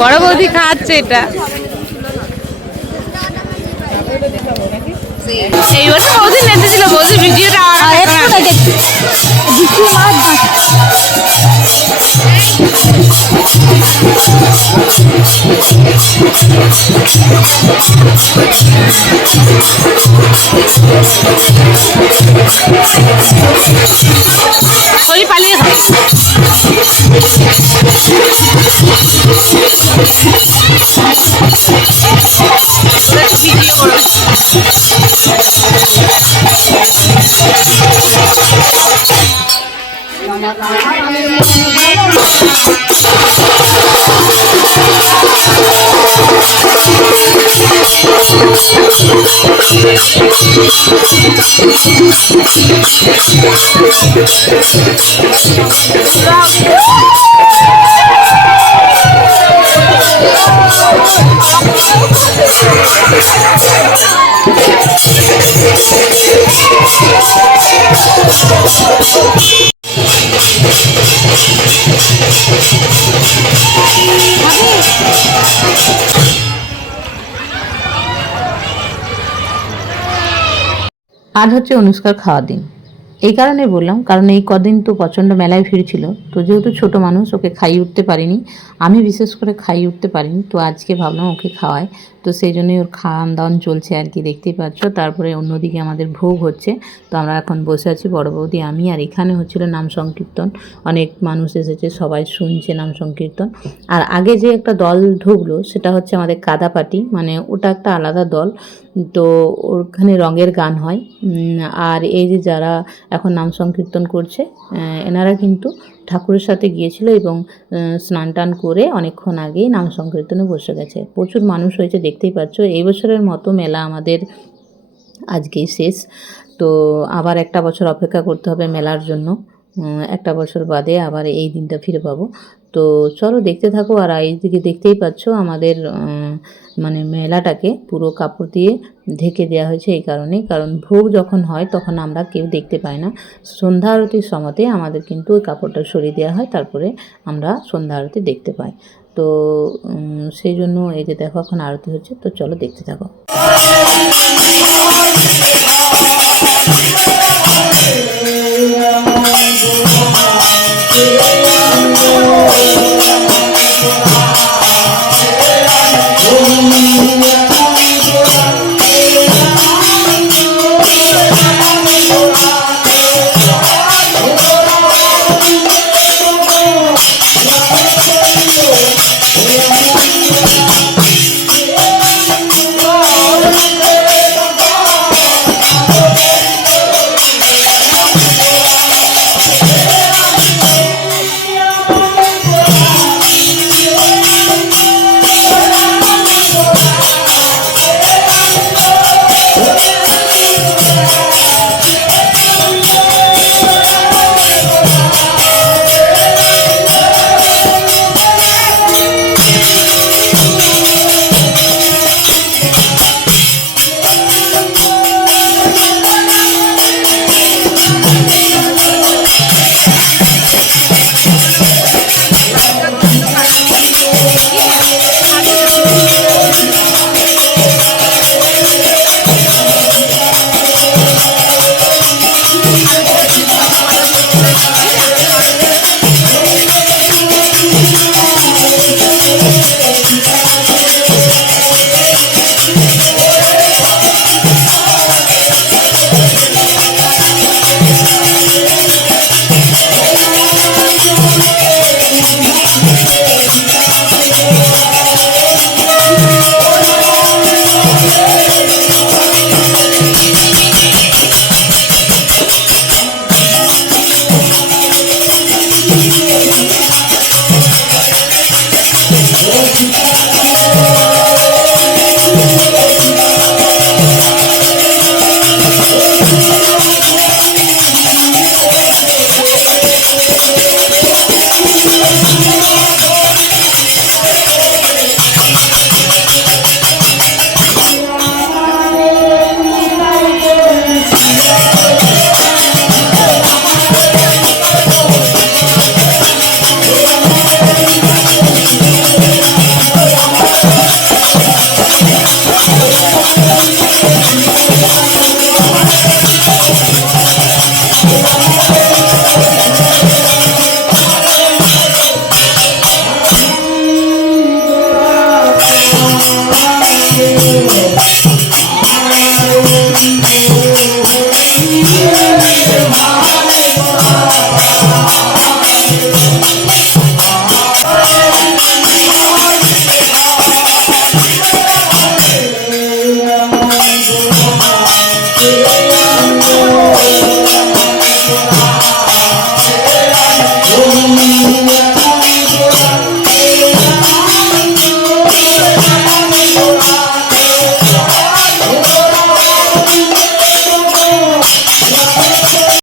বড় বৌদি খাচ্ছে এটা। এই বছর বৌদি নেতেছিল, বৌদি ভিডিওটা বলি পালিয়ে ভিডিও করো। আজ হচ্ছে অনুষ্কার খাওয়ার দিন। এই কারণে বললাম, কারণ এই কদিন তো প্রচণ্ড মেলায় ভিড় ছিল, তো যেহেতু ছোট মানুষ ওকে খাইয়ে উঠতে পারিনি, আমি বিশেষ করে খাইয়ে উঠতে পারিনি, তো আজকে ভাবলাম ওকে খাওয়াই। তো সেই জন্যই ওর খাওয়ান দাওয়ান চলছে আর কি, দেখতেই পাচ্ছ। তারপরে অন্যদিকে আমাদের ভোগ হচ্ছে, তো আমরা এখন বসে আছি বড় বৌদি আমি, আর এখানে হচ্ছিল নাম সংকীর্তন। অনেক মানুষ এসেছে, সবাই শুনছে নাম সংকীর্তন। আর আগে যে একটা দল ঢুকলো সেটা হচ্ছে আমাদের কাদা পার্টি, মানে ওটা একটা আলাদা দল, তো ওখানে রঙের গান হয়। আর এই যে যারা এখন নাম সংকীর্তন করছে এনারা কিন্তু ঠাকুরের সাথে গিয়েছিল এবং স্নান টান করে অনেকক্ষণ আগেই নাম সংকীর্তনে বসে গেছে। প্রচুর মানুষ হয়েছে, দেখতেই পাচ্ছ। এই বছরের মতো মেলা আমাদের আজকেই শেষ, তো আবার একটা বছর অপেক্ষা করতে হবে মেলার জন্য। একটা বছর বাদে আবার এই দিনটা ফিরে পাবো। তো চলো দেখতে থাকো। আর এইদিকে দেখতেই পাচ্ছ আমাদের মানে মেলাটাকে পুরো কাপড় দিয়ে ঢেকে দেওয়া হয়েছে, এই কারণে, কারণ ভোগ যখন হয় তখন আমরা কেউ দেখতে পাই না। সন্ধ্যা আরতির সময়তে আমাদের কিন্তু ওই কাপড়টা সরিয়ে দেওয়া হয়, তারপরে আমরা সন্ধ্যা আরতি দেখতে পাই। তো সেই জন্য এই যে দেখো এখন আরতি হচ্ছে, তো চলো দেখতে থাকো।